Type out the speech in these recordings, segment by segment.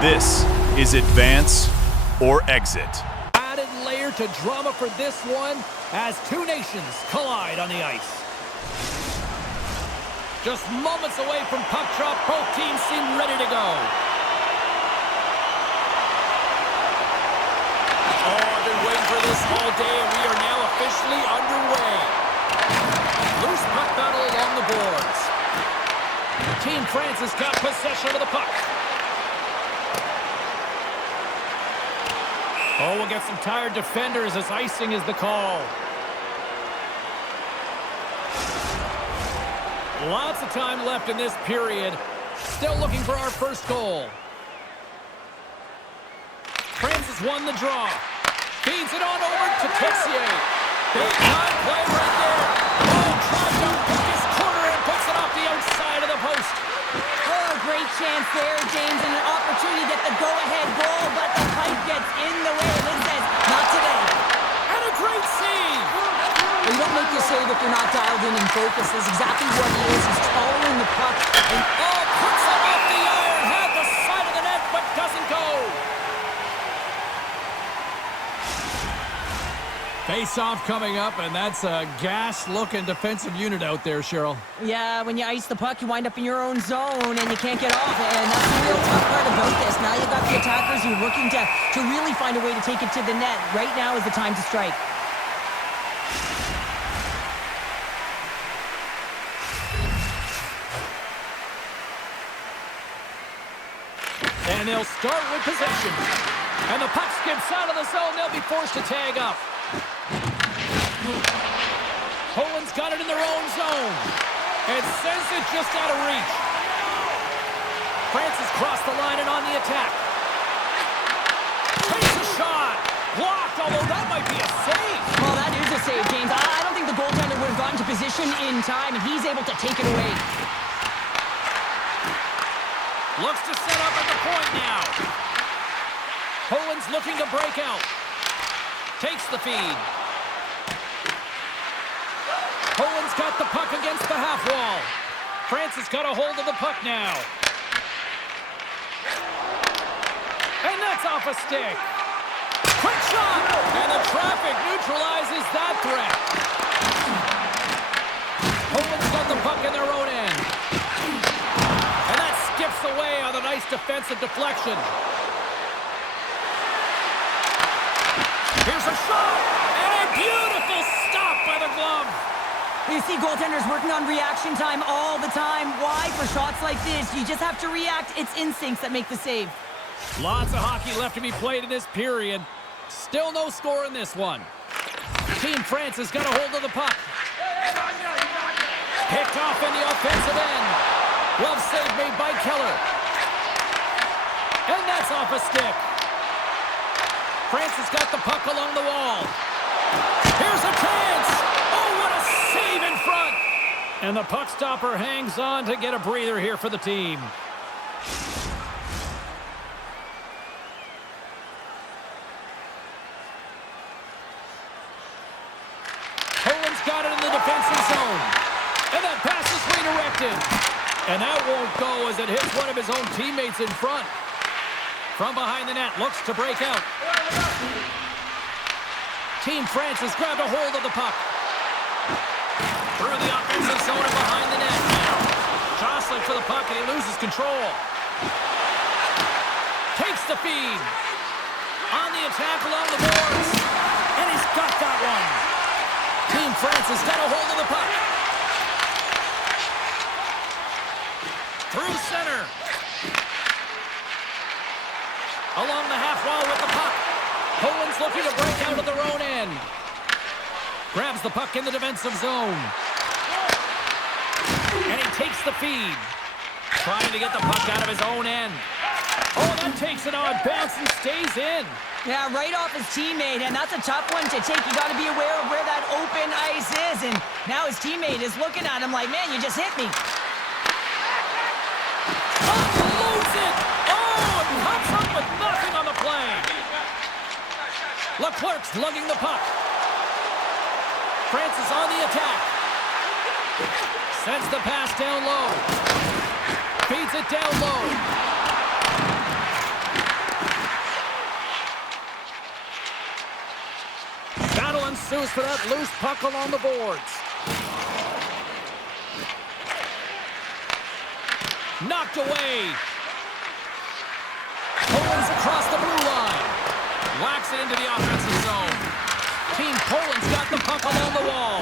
This is advance or exit. Added layer to drama for this one as two nations collide on the ice. Just moments away from puck drop, both teams seem ready to go. Oh, I've been waiting for this all day, and we are now officially underway. Loose puck battle along the boards. Team France has got possession of the puck. Oh, we'll get some tired defenders as icing is the call. Lots of time left in this period. Still looking for our first goal. France has won the draw. Feeds it on over to Texier. Big time play right there. Oh, tries to pick his corner and puts it off the outside of the post. Oh, a great chance there, James, and an opportunity to get the go-ahead goal, but the pipe gets in the way. Lynn says, not today. And a great save. You don't make your save if you're not dialed in and focused. That's exactly what he is. He's following the puck. And oh, puts it off the iron. Had the side of the net, but doesn't go. Face-off coming up, and that's a gas-looking defensive unit out there, Cheryl. Yeah, when you ice the puck, you wind up in your own zone, and you can't get off. And that's the real tough part about this. Now you've got the attackers who are looking to really find a way to take it to the net. Right now is the time to strike. And they'll start with possession. And the puck skips out of the zone. They'll be forced to tag up. Poland's got it in their own zone. And sends it just out of reach. France has crossed the line and on the attack. Takes a shot. Blocked, although that might be a save. Well, that is a save, James. I don't think the goaltender would have gotten to position in time, and he's able to take it away. Looks to set up at the point now. Poland's looking to break out. Takes the feed. Poland's got the puck against the half wall. France has got a hold of the puck now. And that's off a stick. Quick shot! And the traffic neutralizes that threat. Poland's got the puck in their own end. And that skips away on a nice defensive deflection. Here's a shot! And a beautiful stop by the glove. You see goaltenders working on reaction time all the time. Why? For shots like this, you just have to react. It's instincts that make the save. Lots of hockey left to be played in this period. Still no score in this one. Team France has got a hold of the puck. Picked off in the offensive end. Glove save made by Keller. And that's off a stick. France has got the puck along the wall. Here's a chance. Oh, what a save in front. And the puck stopper hangs on to get a breather here for the team. Poland's got it in the defensive zone. And that pass is redirected. And that won't go as it hits one of his own teammates in front. From behind the net, looks to break out. Team France has grabbed a hold of the puck. Through the offensive zone and behind the net now. Jostling for the puck and he loses control. Takes the feed. On the attack along the boards. And he's got that one. Team France has got a hold of the puck. Through center. Along the half wall with the puck. Poland's looking to break out of their own end. Grabs the puck in the defensive zone. And he takes the feed. Trying to get the puck out of his own end. Oh, that takes it on bounce and stays in. Yeah, right off his teammate, and that's a tough one to take. You got to be aware of where that open ice is. And now his teammate is looking at him like, man, you just hit me. Unloads it. Oh, and comes up with nothing on the play. Leclerc's lugging the puck. France is on the attack. Sends the pass down low. Feeds it down low. Battle ensues for that loose puck along the boards. Knocked away. Poland's across the blue line. Whacks it into the offensive zone. Team Poland's got the puck along the wall.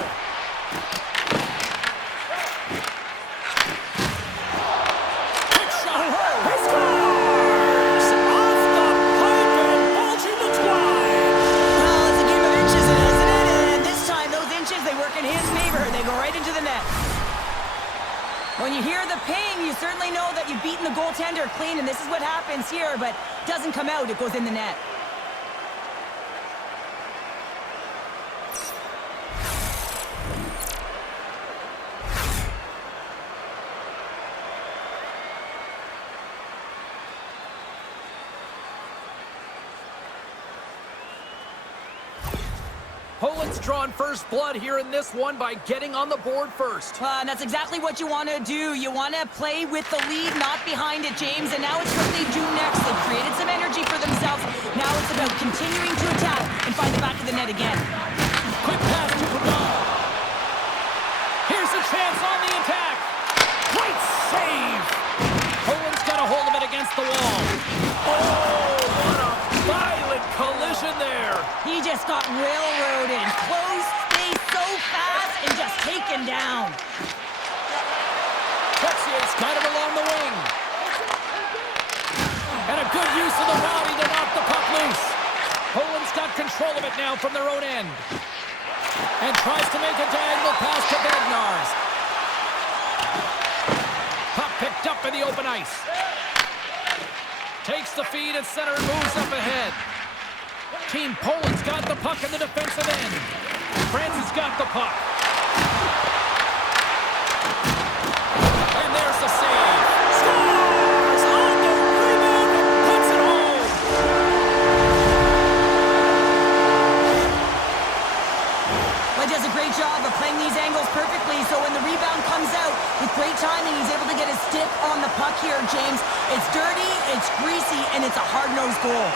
Quick shot. He scores! Off the pipe and bulging the twine. Well, it's a game of inches, isn't it? And this time, those inches, they work in his favor. They go right into the net. When you hear the ping, you certainly know that you've beaten the goaltender clean, and this is what happens here, but it doesn't come out. It goes in the net. Poland's drawn first blood here in this one by getting on the board first. And that's exactly what you want to do. You want to play with the lead, not behind it, James. And now it's what they do next. They've created some energy for themselves. Now it's about continuing to attack and find the back of the net again. Quick pass to Pagano. Here's a chance on the attack. Great save. Poland's got a hold of it against the wall. Oh, what a violent collision there. He just got railroaded. Closed space so fast and just taken down. Texier's got it along the wing. And a good use of the body to knock the puck loose. Poland's got control of it now from their own end. And tries to make a diagonal pass to Bednarz. Puck picked up in the open ice. Takes the feed at center and moves up ahead. Team Poland's got the puck in the defensive end. France has got the puck. And there's the save. Scores on the rebound and puts it home. Well, he does a great job of playing these angles perfectly, so when the rebound comes out, with great timing, he's able to get his stick on the puck here, James. It's dirty, it's greasy, and it's a hard-nosed goal.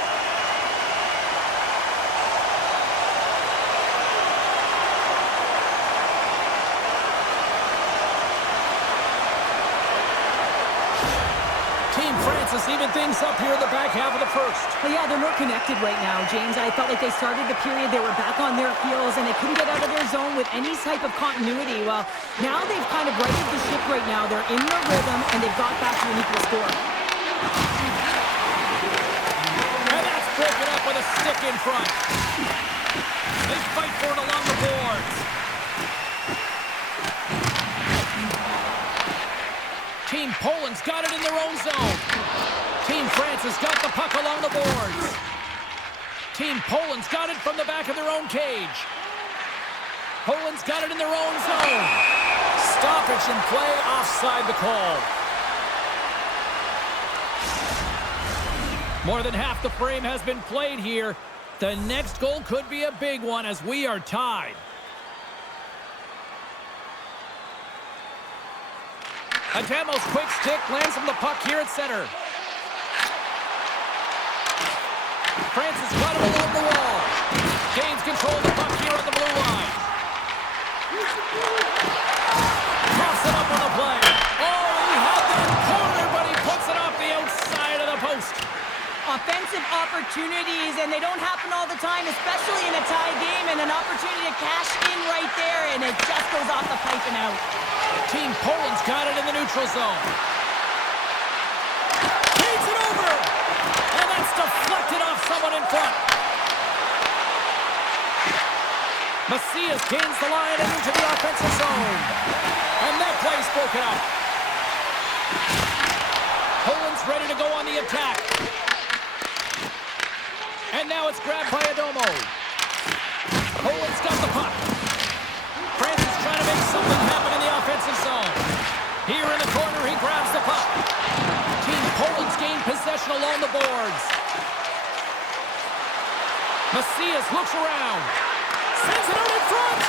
Francis even things up here in the back half of the first. Well, yeah, they're more connected right now, James. I felt like they started the period, they were back on their heels, and they couldn't get out of their zone with any type of continuity. Well, now they've kind of righted the ship right now. They're in their rhythm, and they've got back to an equal score. And that's broken up with a stick in front. They fight for it along the boards. Team Poland's got it in their own zone. Team France has got the puck along the boards. Team Poland's got it from the back of their own cage. Poland's got it in their own zone. Stoppage in play, offside the call. More than half the frame has been played here. The next goal could be a big one as we are tied. Adamo's quick stick lands from the puck here at center. France has got it along the wall. Gains control of the puck here on the blue line. Cross it up on the play. Oh, he had that corner, but he puts it off the outside of the post. Offensive opportunities, and they don't happen all the time, especially in a tie game, and an opportunity to cash in right there, and it just goes off the pipe and out. Team Poland's got it in the neutral zone. Feeds it over! And that's deflected off someone in front. Macias gains the line and into the offensive zone. And that play's broken up. Poland's ready to go on the attack. And now it's grabbed by Adomo. Poland's got the puck. France is trying to make something happen in the offensive zone. Here in the corner, he grabs the puck. Team Poland's gained possession along the boards. Macias looks around. Sends it out in front.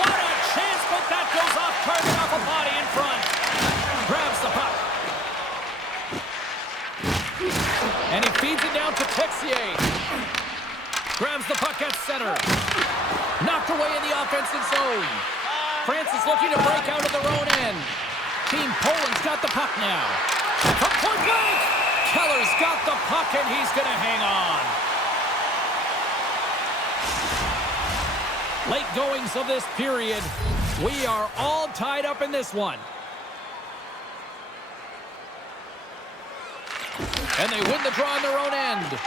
What a chance, but that goes off target off a body in front. And he feeds it down to Texier. Grabs the puck at center. Knocked away in the offensive zone. France is looking to break out of their own end. Team Poland's got the puck now. From point blank, Keller's got the puck, and he's going to hang on. Late goings of this period. We are all tied up in this one. And they win the draw on their own end.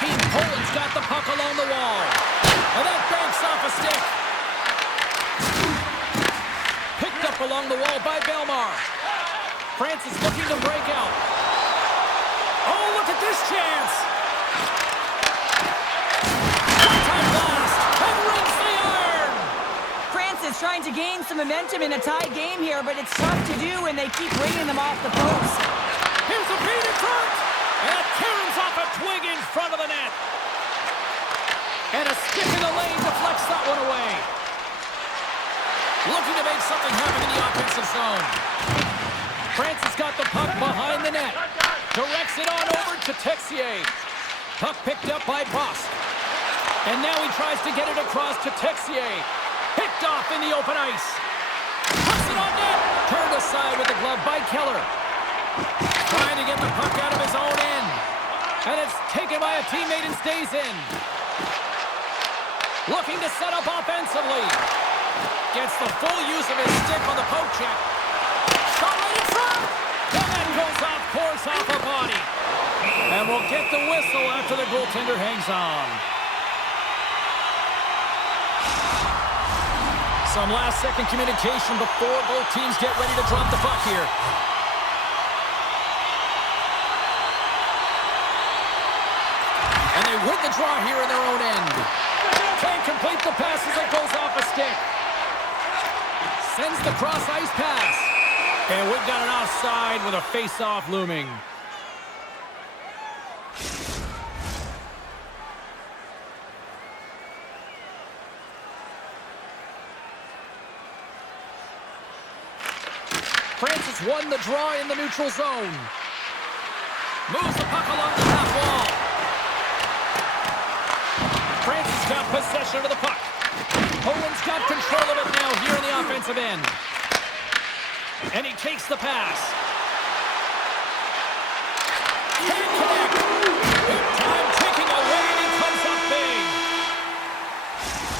Team Poland's got the puck along the wall. And that banks off a stick. Picked up along the wall by Belmar. France is looking to break out. Oh, look at this chance. One-time blast. And rings the iron. France is trying to gain some momentum in a tied game here, but it's tough to do when they keep bringing them off the post. Here's a feed in front. And it turns off a twig in front of the net. And a stick in the lane deflects that one away. Looking to make something happen in the offensive zone. France has got the puck behind the net. Directs it on over to Texier. Puck picked up by Bosk. And now he tries to get it across to Texier. Picked off in the open ice. Puts it on net. Turned aside with the glove by Keller. Trying to get the puck out of his own end. And it's taken by a teammate and stays in. Looking to set up offensively. Gets the full use of his stick on the poke check. Shot right in front. And that goes off course off a body. And we'll get the whistle after the goaltender hangs on. Some last-second communication before both teams get ready to drop the puck here. And they win the draw here in their own end. Can't complete the pass as it goes off a stick. Sends the cross-ice pass. And we've got an offside with a face-off looming. France has won the draw in the neutral zone. Moves the puck along the half wall. France has got possession of the puck. Poland's got control of it now here in the offensive end. And he takes the pass. Can't connect. Big time taking away, and he comes up big.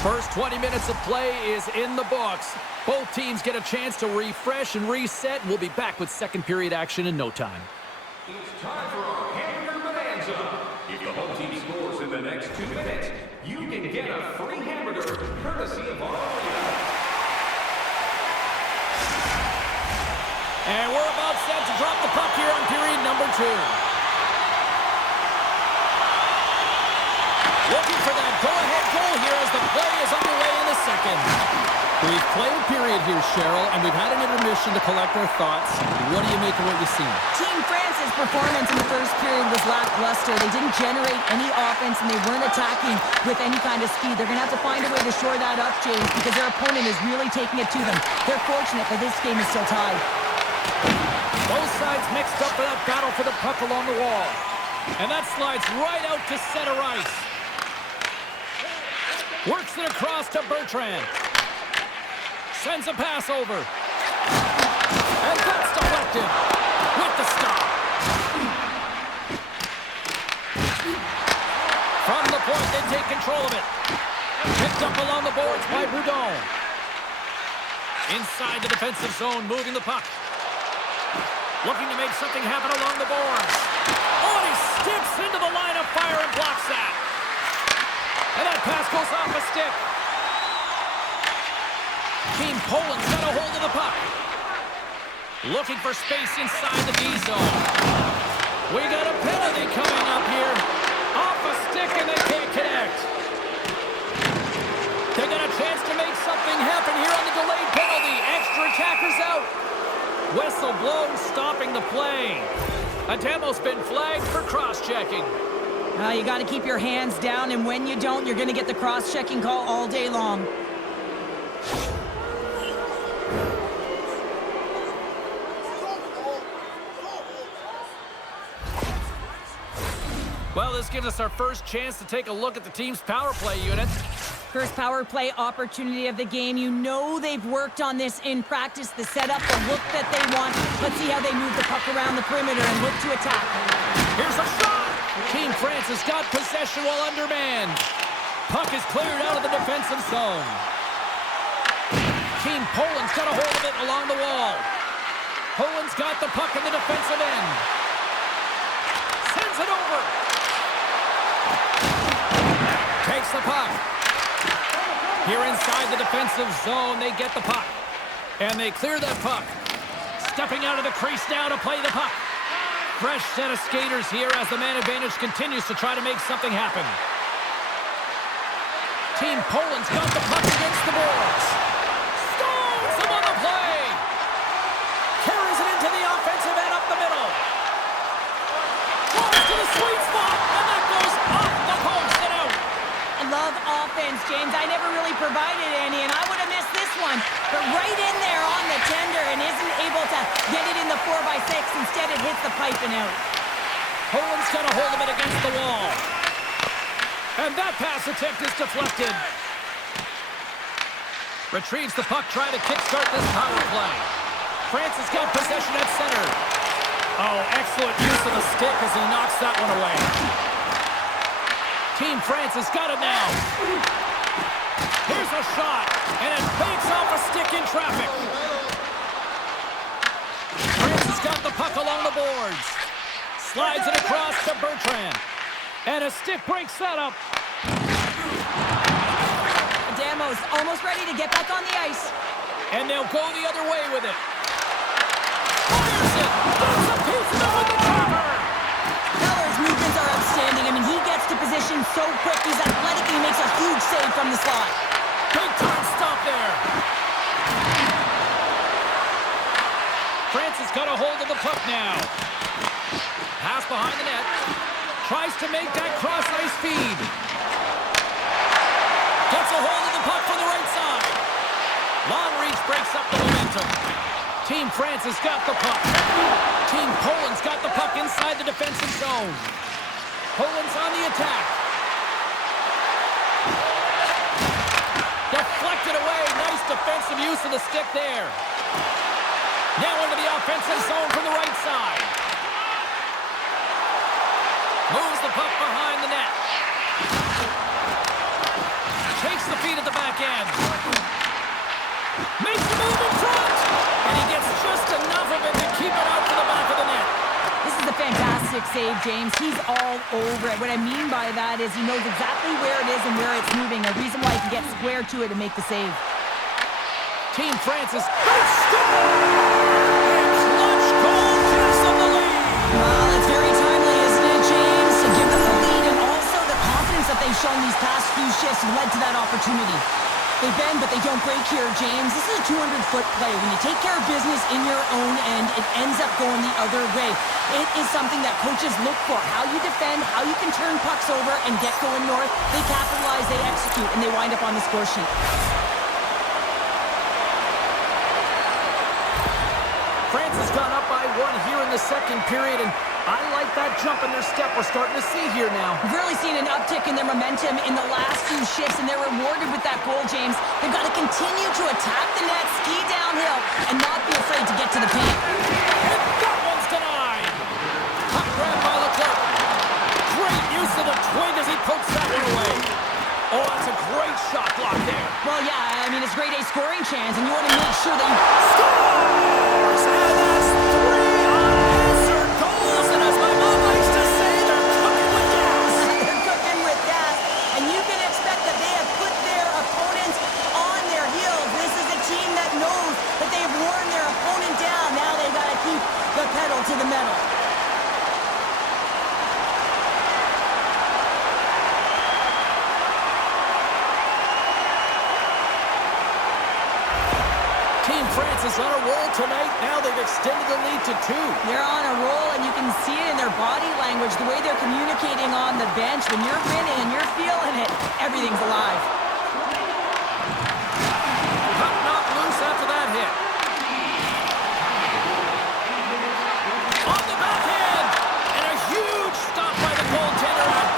First 20 minutes of play is in the books. Both teams get a chance to refresh and reset. We'll be back with second period action in no time. It's time for our hamburger bonanza. If the home team scores in the next 2 minutes, you can get a free hamburger courtesy of our arena. And we're about set to drop the puck here on period number 2. Looking for that go-ahead goal here as the play is underway in the second. We've played a period here, Cheryl, and we've had an intermission to collect our thoughts. What do you make of what you've seen? Team France's performance in the first period was lackluster. They didn't generate any offense, and they weren't attacking with any kind of speed. They're going to have to find a way to shore that up, James, because their opponent is really taking it to them. They're fortunate that this game is still tied. Both sides mixed up for that battle for the puck along the wall. And that slides right out to center ice. Works it across to Bertrand. Sends a pass over. And that's deflected. With the stop. From the point, they take control of it. Picked up along the boards by Boudon. Inside the defensive zone, moving the puck. Looking to make something happen along the boards. Oh, and he steps into the line of fire and blocks that. And that pass goes off a stick. Team Poland's got a hold of the puck. Looking for space inside the D zone. We got a penalty coming up here. Off a stick and they can't connect. They got a chance to make something happen here on the delayed penalty. Extra attackers out. Whistle blown, stopping the play. A demo's been flagged for cross-checking. You got to keep your hands down, and when you don't, you're going to get the cross-checking call all day long. this gives us our first chance to take a look at the team's power play unit. First power play opportunity of the game. You know they've worked on this in practice, the setup, the look that they want. Let's see how they move the puck around the perimeter and look to attack. Here's a shot! Team France has got possession while undermanned. Puck is cleared out of the defensive zone. Team Poland's got a hold of it along the wall. Poland's got the puck in the defensive end. Sends it over. Takes the puck. Here inside the defensive zone, they get the puck. And they clear that puck. Stepping out of the crease now to play the puck. Fresh set of skaters here as the man advantage continues to try to make something happen. Team Poland's got the puck against the boards. Stones him on the play. Carries it into the offensive end up the middle. Drops to the sweet spot, and that goes off the post and out. I love offense, James. I never really provided any, and I would have missed this one. But right in there on the tender and isn't able to get it in the 4x6. Instead, it hits the pipe and out. Poland's got a hold of it against the wall. And that pass attempt is deflected. Retrieves the puck, trying to kickstart this power play. France has got possession at center. Oh, excellent use of the stick as he knocks that one away. Team France has got it now. Here's a shot, and it fakes off a stick in traffic. France has got the puck along the boards. Slides it across to Bertrand. And a stick breaks that up. Damo's almost ready to get back on the ice. And they'll go the other way with it. Fires it! Gets a piece of it with the cover! Keller's movements are outstanding. I mean, he gets to position so quick. He's athletic and he makes a huge save from the slot. Big time stop there. France has got a hold of the puck now. Pass behind the net. Tries to make that cross-ice feed. Gets a hold of the puck from the right side. Long reach breaks up the momentum. Team France has got the puck. Team Poland's got the puck inside the defensive zone. Poland's on the attack. Deflected away. Nice defensive use of the stick there. Now into the offensive zone from the right side. Moves the puck behind the net. Takes the feed at the back end. Makes the move in front. And he gets just enough of it to keep it out to the back of the net. This is a fantastic save, James. He's all over it. What I mean by that is he knows exactly where it is and where it's moving. A reason why he can get square to it and make the save. Team France is score! Clutch goal gives them the lead. Well, it's very timely, isn't it, James? To give them the lead and also the confidence that they've shown these past few shifts led to that opportunity. They bend, but they don't break here, James. This is a 200-foot play. When you take care of business in your own end, it ends up going the other way. It is something that coaches look for. How you defend, how you can turn pucks over and get going north. They capitalize, they execute, and they wind up on the score sheet. France has gone up by one here in the second period, and I like that jump in their step we're starting to see here now. We've really seen an uptick in their momentum in the last few shifts, and they're rewarded with that goal, James. They've got to continue to attack the net, ski downhill, and not be afraid to get to the paint. And that one's denied. Puck grab by Leclerc. Great use of the twig as he pokes that one away. Oh, that's a great shot block there. Well, yeah, I mean, it's grade A scoring chance, and you want to make sure that you... Scores! And that's 3 unanswered goals, and as my mom likes to say, they're cooking with gas. They're cooking with gas, and you can expect that they have put their opponents on their heels. This is a team that knows that they've worn their opponent down. Now they've got to keep the pedal to the metal. Team France is on a roll tonight. Now they've extended the lead to 2. They're on a roll, and you can see it in their body language, the way they're communicating on the bench. When you're winning and you're feeling it, everything's alive. Puck knocked loose after that hit. On the backhand, and a huge stop by the goaltender, and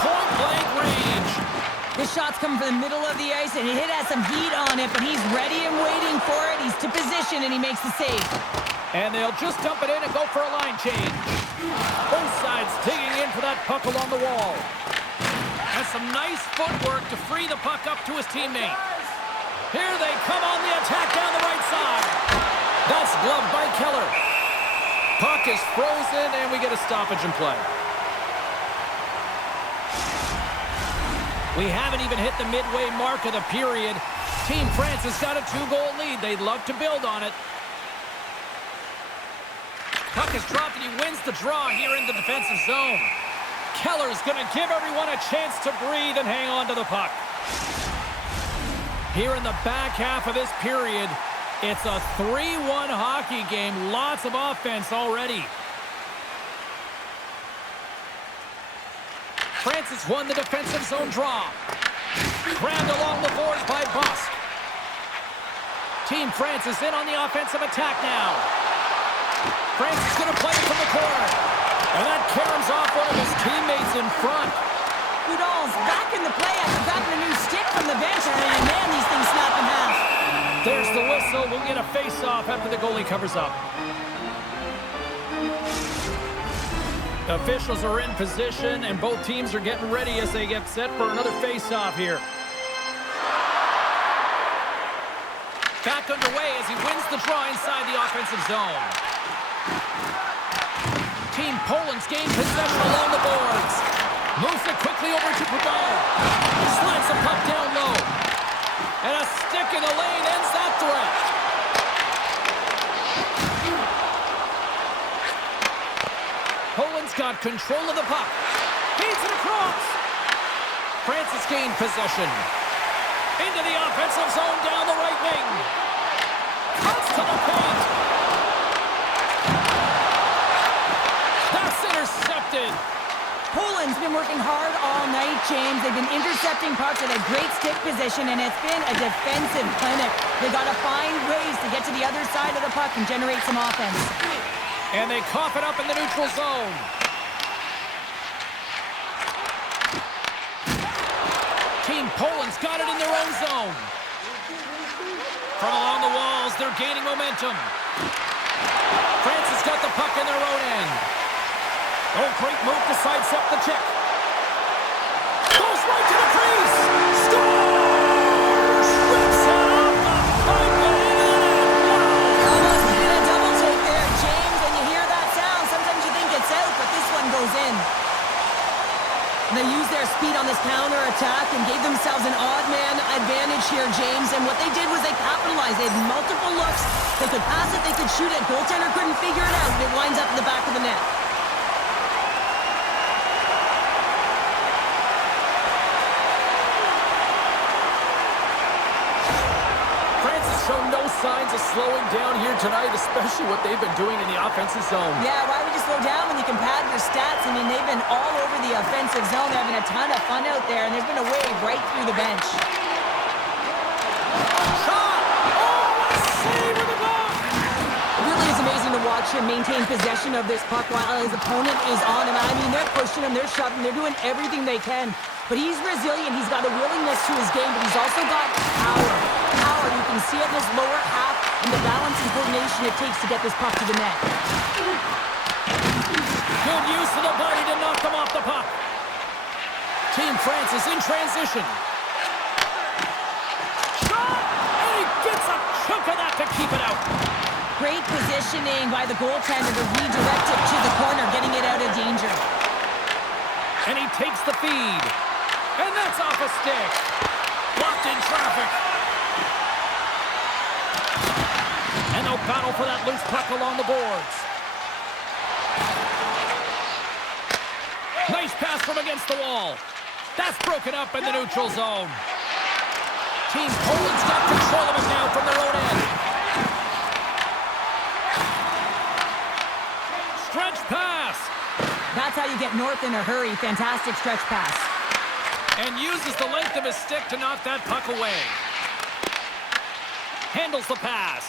and it has some heat on it, but he's ready and waiting for it. He's to position, and he makes the save. And they'll just dump it in and go for a line change. Both sides digging in for that puck along the wall. Has some nice footwork to free the puck up to his teammate. Here they come on the attack down the right side. That's gloved by Keller. Puck is frozen, and we get a stoppage in play. We haven't even hit the midway mark of the period. Team France has got a 2-goal lead. They'd love to build on it. Puck is dropped, and he wins the draw here in the defensive zone. Keller's going to give everyone a chance to breathe and hang on to the puck. Here in the back half of this period, it's a 3-1 hockey game. Lots of offense already. France has won the defensive zone draw. Crammed along the boards by Bosk. Team France is in on the offensive attack now. France is going to play it from the corner. And that caroms off one of his teammates in front. Udall's back in the play after gotten a new stick from the bench, and man, these things snap in half. There's the whistle. We'll get a face-off after the goalie covers up. Officials are in position, and both teams are getting ready as they get set for another face-off here. Back underway as he wins the draw inside the offensive zone. Team Poland's gained possession along the boards. Moves it quickly over to Pavard. Slams the puck down low. And a stick in the lane ends that threat. Poland's got control of the puck. Feeds it across. France has gained possession. Into the offensive zone down the right wing. Cuts to the paint. That's intercepted. Poland's been working hard all night, James. They've been intercepting pucks at a great stick position, and it's been a defensive clinic. They got to find ways to get to the other side of the puck and generate some offense. And they cough it up in the neutral zone. Team Poland's got it in their own zone. From along the walls, they're gaining momentum. France has got the puck in their own end. Oh, great move to sidestep the check. Goes right to the crease. Scores! Rips it off the pipe and into the net. Almost did a double take there, James. When you hear that sound, sometimes you think it's out, but this one goes in. They used their speed on this counter-attack and gave themselves an odd-man advantage here, James. And what they did was they capitalized. They had multiple looks. They could pass it, they could shoot it. Goaltender couldn't figure it out, and it winds up in the back of the net. Shown no signs of slowing down here tonight, especially what they've been doing in the offensive zone. Yeah, why would you slow down when you can pad your stats? I mean, they've been all over the offensive zone. They're having a ton of fun out there, and there's been a wave right through the bench. Shot! Oh, what a save with the glove! It really is amazing to watch him maintain possession of this puck while his opponent is on him. I mean, they're pushing him, they're shoving, they're doing everything they can. But he's resilient, he's got a willingness to his game, but he's also got power. You can see it in his lower half and the balance and coordination it takes to get this puck to the net. Good use of the body to knock them off the puck. Team France is in transition. Shot! And he gets a chunk of that to keep it out. Great positioning by the goaltender to redirect it to the corner, getting it out of danger. And he takes the feed. And that's off a stick. Blocked in traffic. And they'll battle for that loose puck along the boards. Nice pass from against the wall. That's broken up in the neutral zone. Team Poland's got control of it now from their own end. Stretch pass. That's how you get north in a hurry. Fantastic stretch pass. And uses the length of his stick to knock that puck away. Handles the pass.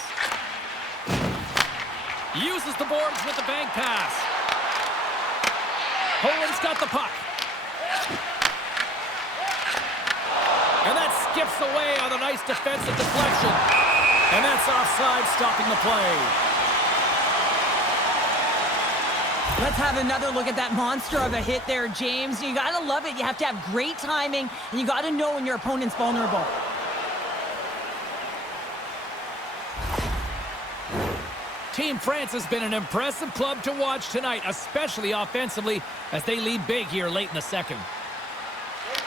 Uses the boards with the bank pass. Poland's got the puck. And that skips away on a nice defensive deflection. And that's offside, stopping the play. Let's have another look at that monster of a hit there, James. You gotta love it. You have to have great timing, and you gotta know when your opponent's vulnerable. Team France has been an impressive club to watch tonight, especially offensively, as they lead big here late in the second.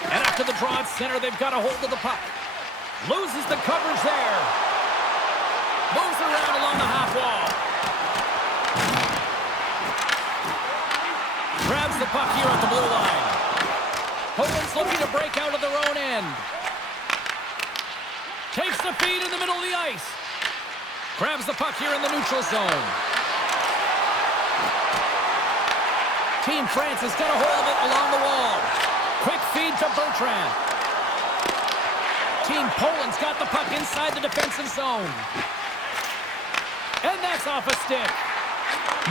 And after the draw at center, they've got a hold of the puck. Loses the coverage there. Moves around along the half wall. Grabs the puck here at the blue line. Poland's looking to break out of their own end. Takes the feed in the middle of the ice. Grabs the puck here in the neutral zone. Team France has got a hold of it along the wall. Quick feed to Bertrand. Team Poland's got the puck inside the defensive zone. And that's off a stick.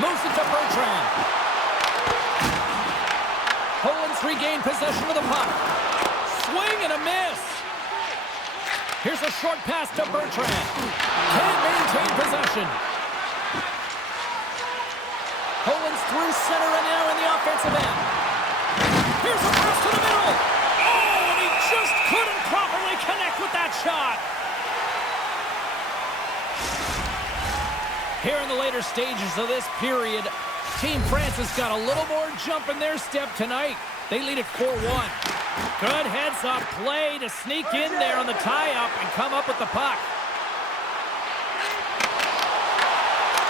Moves it to Bertrand. Poland's regained possession of the puck. Swing and a miss. Here's a short pass to Bertrand. Can't maintain possession. Poland's through center and now in the offensive end. Here's a pass to the middle. Oh, and he just couldn't properly connect with that shot. Here in the later stages of this period, Team France has got a little more jump in their step tonight. They lead at 4-1. Good heads-up play to sneak in there on the tie-up and come up with the puck.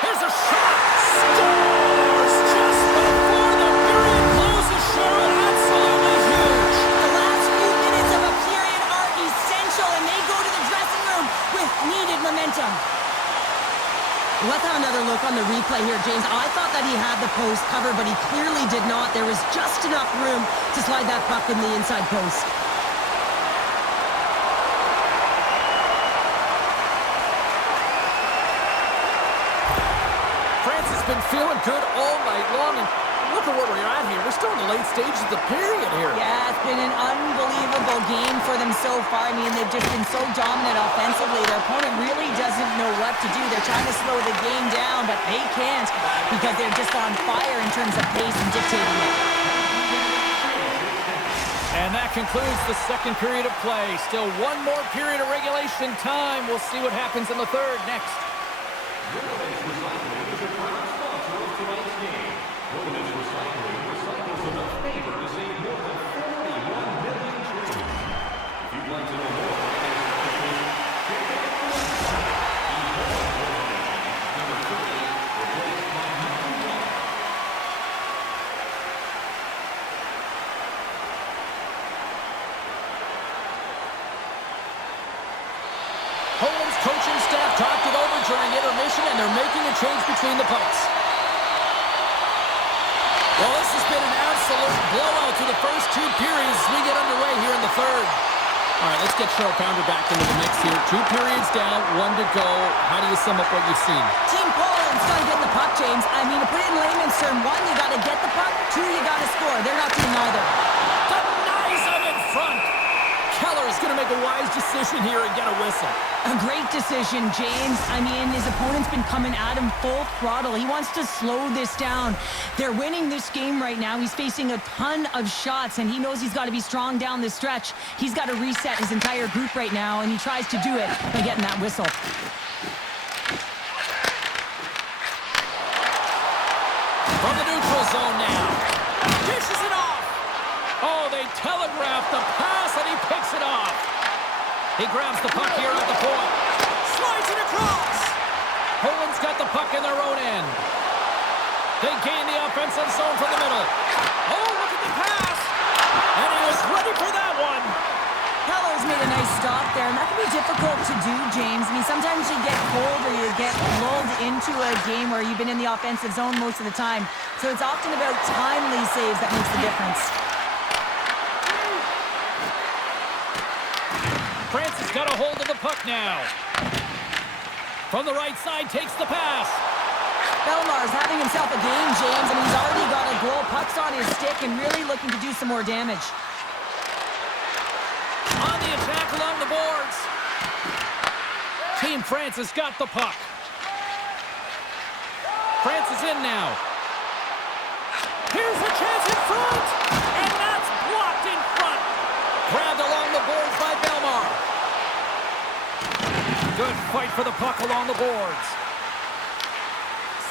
Here's a shot. Scores just before the period closes. Cheryl, absolutely huge. The last few minutes of a period are essential, and they go to the dressing room with needed momentum. Let's have another look on the replay here, James. I thought that he had the post covered, but he clearly did not. There was just enough room to slide that puck in the inside post. France has been feeling good all night long, and look at where we're at here. We're still in the late stages of the period here. Yeah, it's been an unbelievable game for them so far. I mean, they've just been so dominant offensively. Their opponent really doesn't know what to do. They're trying to slow the game down, but they can't because they're just on fire in terms of pace and dictating it. And that concludes the second period of play. Still one more period of regulation time. We'll see what happens in the third next. Poland's coaching staff talked it over during intermission, and they're making a change between the pucks. Well, this has been an absolute blowout through the first two periods as we get underway here in the third. All right, let's get Cheryl Pounder back into the mix here. 2 periods down, 1 to go. How do you sum up what you've seen? Team Poland's got to get the puck, James. I mean, to put it in layman's term, 1, you got to get the puck. 2, you got to score. They're not doing either. Denies him in front. Keller is going to make a wise decision here and get a whistle. A great decision, James. I mean, his opponent's been coming at him full throttle. He wants to slow this down. They're winning this game right now. He's facing a ton of shots, and he knows he's got to be strong down the stretch. He's got to reset his entire group right now, and he tries to do it by getting that whistle. From the neutral zone now. Dishes it off. Oh, they telegraphed the pass, and he picks it off. He grabs the puck here at the point. Slides it across. Poland's got the puck in their own end. They gain the offensive zone from the middle. Oh, look at the pass. And he was ready for that one. Keller's made a nice stop there, and that can be difficult to do, James. I mean, sometimes you get cold or you get lulled into a game where you've been in the offensive zone most of the time. So it's often about timely saves that makes the difference. France has got a hold of the puck now. From the right side, takes the pass. Belmar's having himself a game, James. I mean, he's already got a goal. Puck's on his stick and really looking to do some more damage. On the attack along the boards. Team France has got the puck. France is in now. Here's a chance in front, and that's blocked in front. Grabbed along the boards by Belmar. Good fight for the puck along the boards.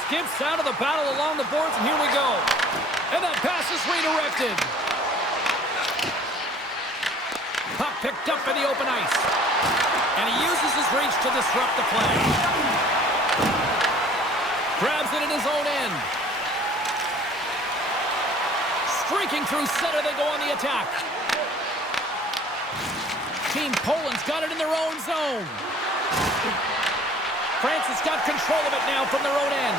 Skips out of the battle along the boards, and here we go. And that pass is redirected. Puck picked up in the open ice. And he uses his reach to disrupt the play. Grabs it in his own end. Streaking through center, they go on the attack. Team Poland's got it in their own zone. France has got control of it now from their own end.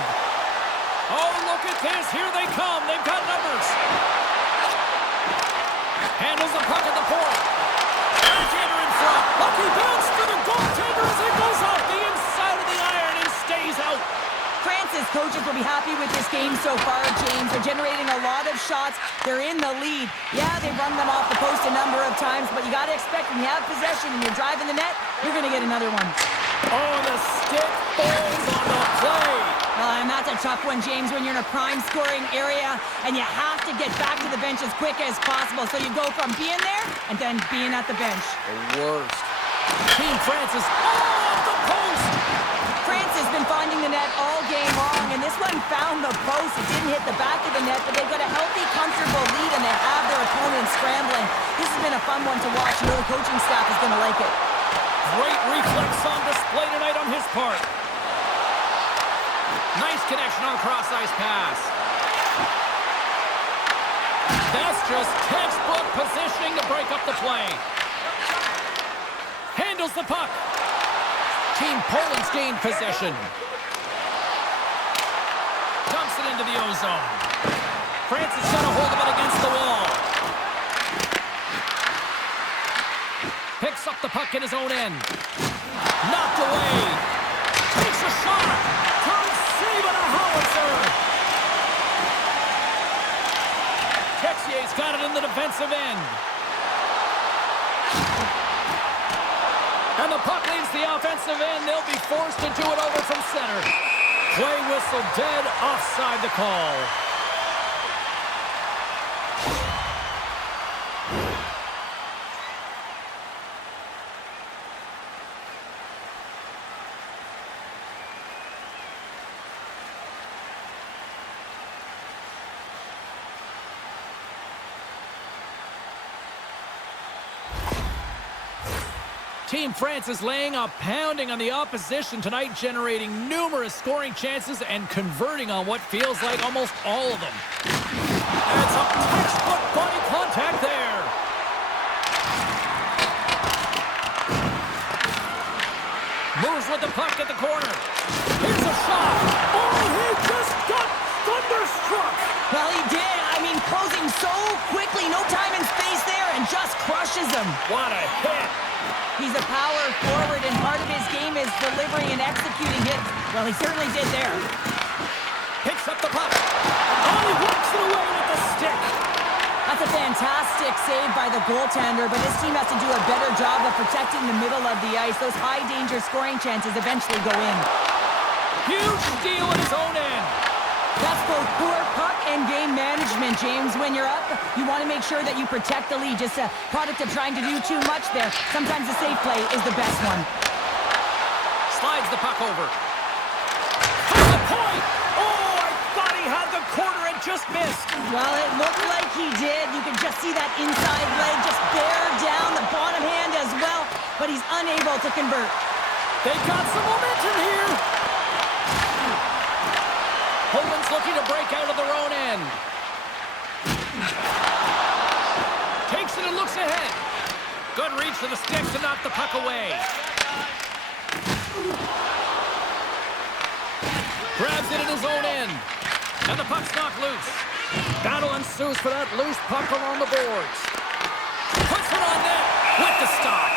Oh, look at this. Here they come. They've got numbers. Handles the puck at the point. Goaltender in front. Lucky bounce for the goaltender as it goes off the inside of the iron and stays out. France's coaches will be happy with this game so far, James. They're generating a lot of shots. They're in the lead. Yeah, they've run them off the post a number of times, but you got to expect when you have possession and you're driving the net, you're going to get another one. Oh, the stick falls on the play. And that's a tough one, James, when you're in a prime scoring area and you have to get back to the bench as quick as possible. So you go from being there and then being at the bench. The worst. Team France is off the post. France has been finding the net all game long, and this one found the post. It didn't hit the back of the net, but they've got a healthy, comfortable lead, and they have their opponent scrambling. This has been a fun one to watch. You know the coaching staff is going to like it. Great reflex on display tonight on his part. Nice connection on cross-ice pass. That's just textbook positioning to break up the play. Handles the puck. Team Poland's gained possession. Dumps it into the ozone. France has got a hold of it against the wall. Picks up the puck in his own end. Knocked away. Takes a shot. Turns save on a howitzer. Texier's got it in the defensive end. And the puck leaves the offensive end. They'll be forced to do it over from center. Play whistle dead. Offside the call. Team France is laying a pounding on the opposition tonight, generating numerous scoring chances and converting on what feels like almost all of them. That's a textbook body contact there. Moves with the puck at the corner. Here's a shot. Oh, he just got thunderstruck. Well, he did. I mean, closing so quickly, no time and space there, and just crushes him. What a hit. He's a power forward, and part of his game is delivering and executing hits. Well, he certainly did there. Picks up the puck. Oh, he walks it away with the stick. That's a fantastic save by the goaltender, but this team has to do a better job of protecting the middle of the ice. Those high-danger scoring chances eventually go in. Huge steal at his own end. That's both poor puck and game management, James. When you're up, you want to make sure that you protect the lead. Just a product of trying to do too much there. Sometimes the safe play is the best one. Slides the puck over. From the point! Oh, I thought he had the corner and just missed. Well, it looked like he did. You could just see that inside leg just bear down the bottom hand as well, but he's unable to convert. They got some momentum here. Poland's looking to break out of their own end. Takes it and looks ahead. Good reach for the stick to knock the puck away. Grabs it in his own end. And the puck's knocked loose. Battle ensues for that loose puck along the boards. Puts it on net with the stop.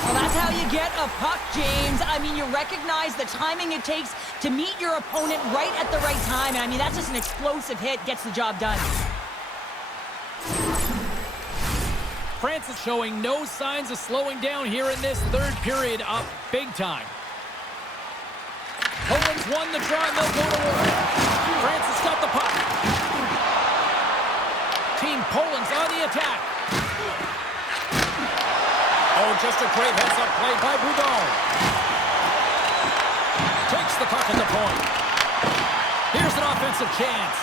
Well, that's how you get a puck, James. I mean, you recognize the timing it takes to meet your opponent right at the right time. And I mean, that's just an explosive hit, gets the job done. France is showing no signs of slowing down here in this third period, up big time. Poland's won the draw and they'll go to work. France has got the puck. Team Poland's on the attack. Oh, just a great heads-up play by Boudon. Takes the puck at the point. Here's an offensive chance.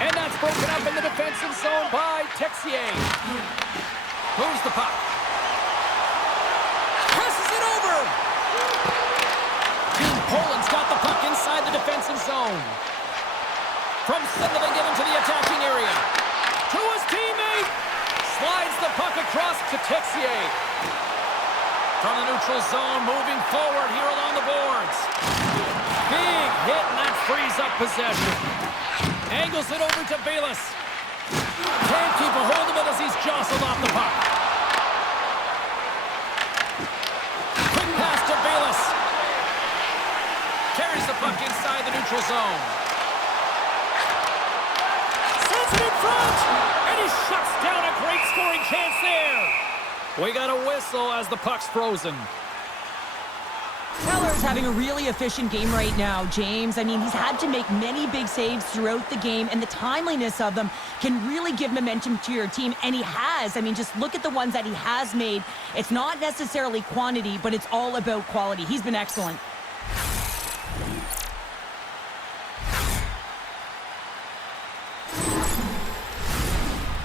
And that's broken up in the defensive zone by Texier. Moves the puck. Passes it over. Team Poland's got the puck inside the defensive zone. From center, they get into the attacking area. To his teammate. Slides the puck across to Texier. From the neutral zone, moving forward here along the boards. Big hit, and that frees up possession. Angles it over to Bayless. Can't keep a hold of it as he's jostled off the puck. Quick pass to Bayless. Carries the puck inside the neutral zone. Sends it in front. And he shuts down a great scoring chance there. We got a whistle as the puck's frozen. Keller's having a really efficient game right now, James. I mean, he's had to make many big saves throughout the game, and the timeliness of them can really give momentum to your team, and he has. I mean, just look at the ones that he has made. It's not necessarily quantity, but it's all about quality. He's been excellent.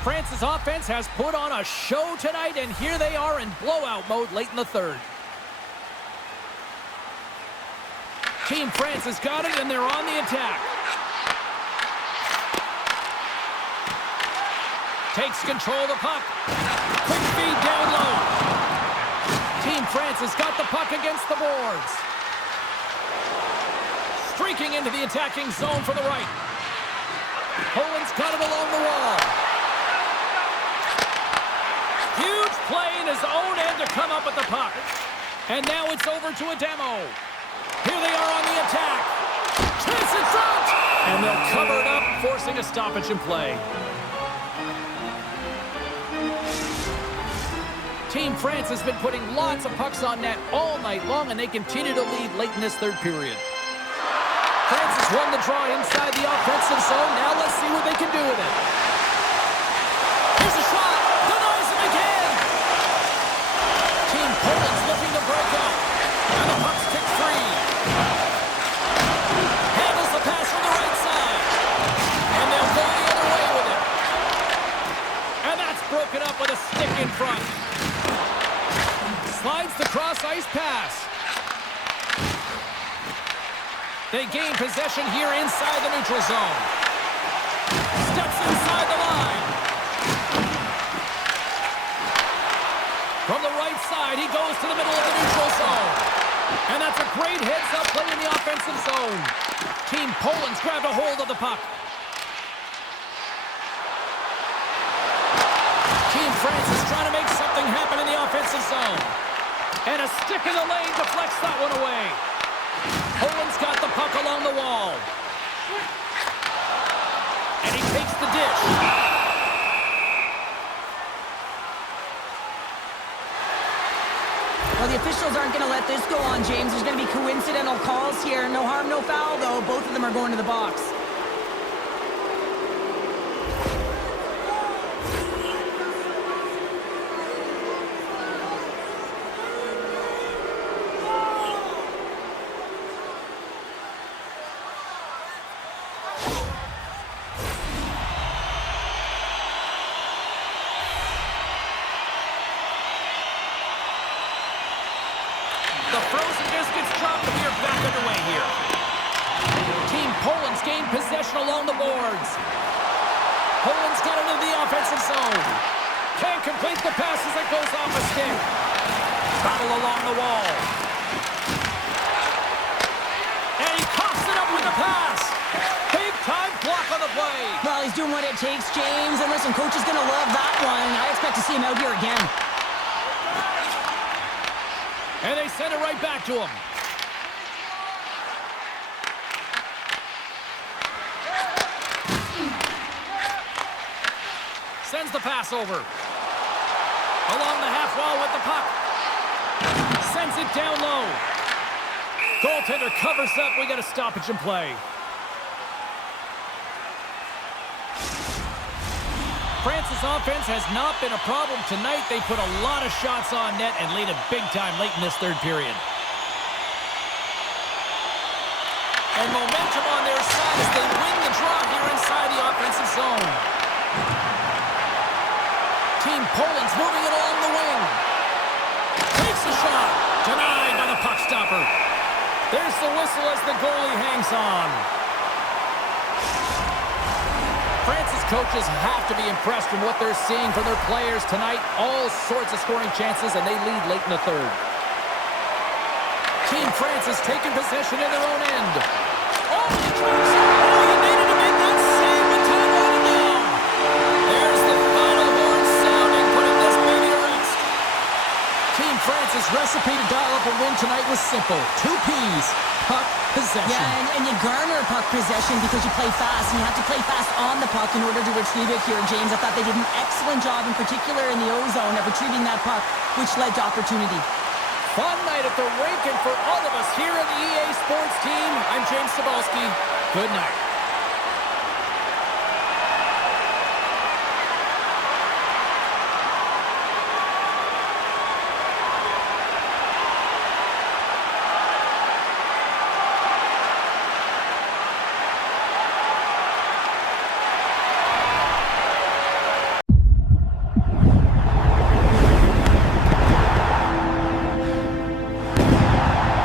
France's offense has put on a show tonight, and here they are in blowout mode late in the third. Team France has got it, and they're on the attack. Takes control of the puck. Quick feed down low. Team France has got the puck against the boards. Streaking into the attacking zone for the right. Poland's got it along the wall. Huge play in his own end to come up with the puck. And now it's over to Adamo. Here they are on the attack. Chance in front! And they'll cover it up, forcing a stoppage in play. Team France has been putting lots of pucks on net all night long, and they continue to lead late in this third period. France has won the draw inside the offensive zone. Now let's see what they can do with it. Here's a shot. Denies him again. Team Poland's looking to break out. And the puck's kicked free. Handles the pass from the right side. And they'll go the other way with it. And that's broken up with a stick in front. Slides the cross-ice pass. They gain possession here inside the neutral zone. Steps inside the line. From the right side, he goes to the middle of the neutral zone. And that's a great heads-up play in the offensive zone. Team Poland's grabbed a hold of the puck. Team France is trying to make something happen in the offensive zone. And a stick in the lane deflects that one away. Poland's got the puck along the wall. And he takes the dish. Well, the officials aren't going to let this go on, James. There's going to be coincidental calls here. No harm, no foul, though. Both of them are going to the box. The frozen biscuits drop, and we are back underway here. Team Poland's gained possession along the boards. Poland's got it into the offensive zone. Can't complete the pass as it goes off a stick. Battle along the wall. And he coughs it up with the pass. Big time block on the play. Well, he's doing what it takes, James. And listen, coach is going to love that one. I expect to see him out here again. And they send it right back to him. sends the pass over. Along the half wall with the puck. Sends it down low. Goaltender covers up. We got a stoppage in play. France's offense has not been a problem tonight. They put a lot of shots on net and lead it big time late in this third period. And momentum on their side as they win the draw here inside the offensive zone. Team Poland's moving it along the wing. Takes a shot. Denied by the puck stopper. There's the whistle as the goalie hangs on. France's coaches have to be impressed from what they're seeing from their players tonight. All sorts of scoring chances, and they lead late in the third. Team France has taken possession in their own end. Oh, he drops it. Oh, he needed to make that save with time running down. There's the final horn sounding, putting this baby to rest. Team France's recipe to dial up a win tonight was simple. 2 Ps. Puck possession. Yeah, and you garner puck possession because you play fast, and you have to play fast on the puck in order to retrieve it here, James. I thought they did an excellent job, in particular in the O-zone, of retrieving that puck, which led to opportunity. Fun night at the rink, and for all of us here on the EA Sports team, I'm James Cebulski. Good night.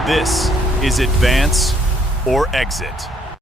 This is Advance or Exit.